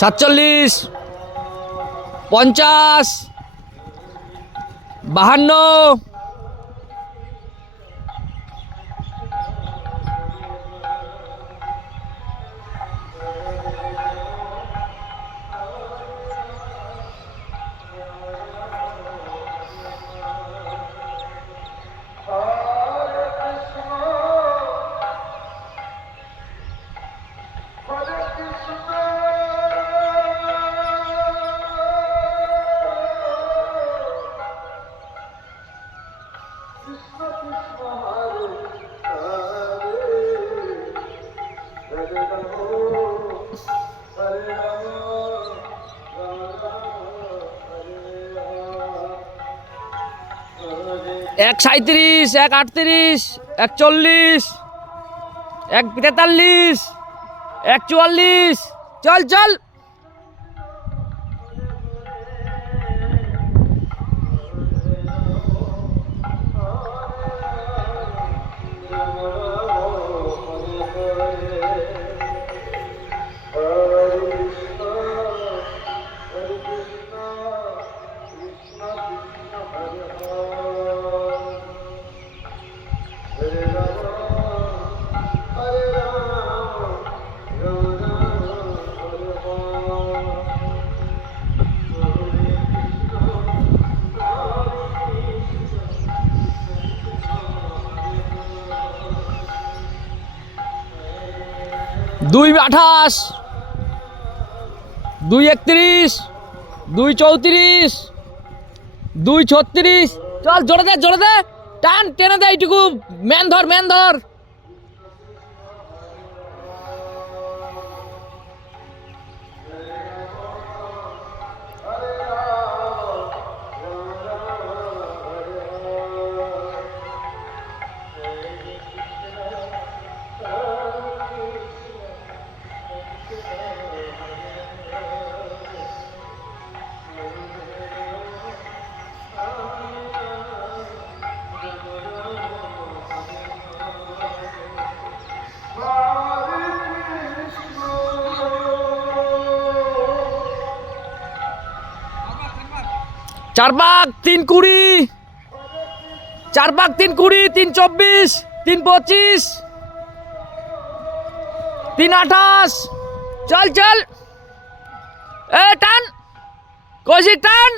47, 50, 52, 137, 138, 140, 143, 144, চল চল। দুই 28, 2 31, 2 34, 2 36, চল জোরে দে টান টেনে দে এইটুকু, ম্যান ধর। চার পাক 3 20, 4 পাক 3 20, 3 24, 3 25, 3 28, চল এ টান কৌশিক টান।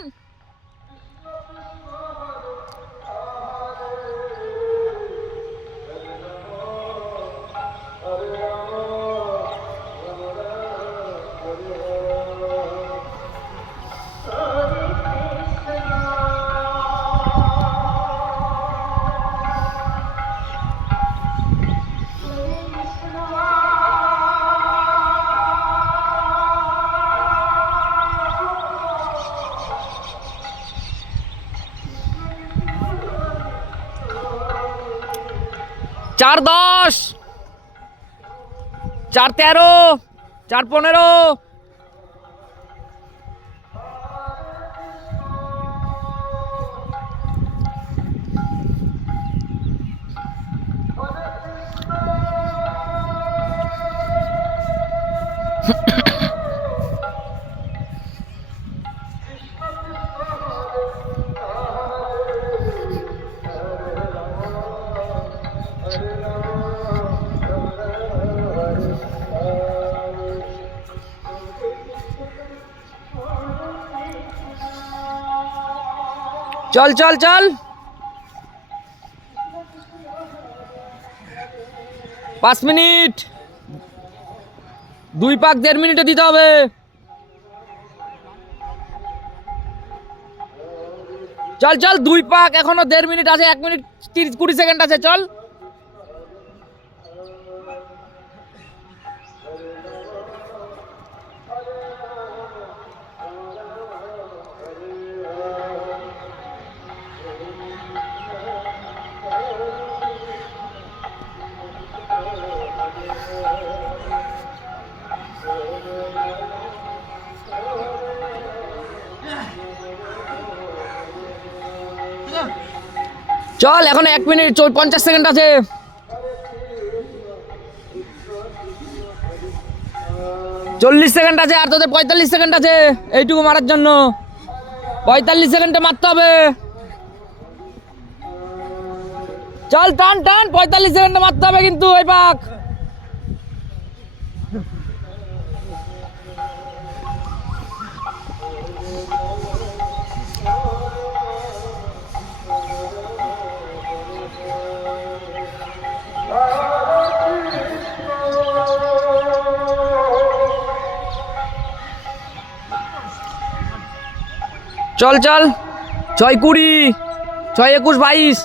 চার 10, 4 13, 4 15, চল 5 মিনিট, 2 পাক 1.5 মিনিটে দিতে হবে। চল 2 পাক এখনো 1.5 মিনিট আছে, 1 মিনিট 20 সেকেন্ড আছে, চল। চল এখন 1 মিনিট 50 সেকেন্ড আছে। 40 সেকেন্ড আছে, আর তোদের 45 সেকেন্ড আছে এইটুকু মারার জন্য। 45 সেকেন্ডে মারতে হবে। চল টান টান, 45 সেকেন্ডে মারতে হবে কিন্তু এই পাক। চল চল, 6-20, 6-21, 22,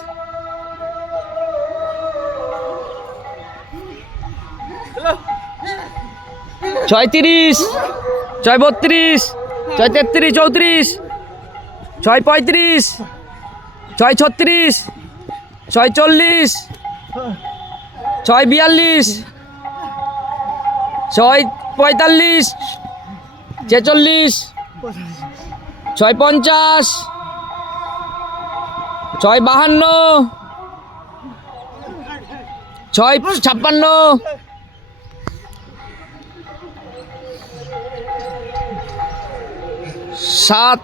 6-30, 6-32, 6-33, 34, 6-35, 6-36, 6-40, 6-42, 6-45, 46, 6-50, 6-52, 6-56, 7